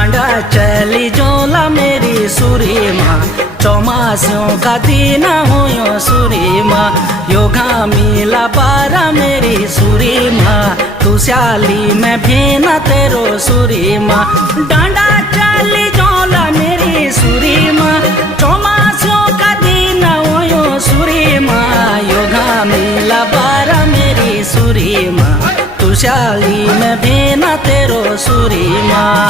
डांडा चली जोला मेरी सुरी माँ, चौमासियों का दिन हो सुरी माँ, योगा मिला पारा मेरी सुरी माँ, तू श्याली में भी न तेरो सुरी माँ। डांडा चली जोला मेरी सुरी माँ, चौमासियों का दिन हो सुरी माँ, योगा मिला पारा मेरी सुरी माँ, तू श्याली में भी न तेरो सुरी माँ।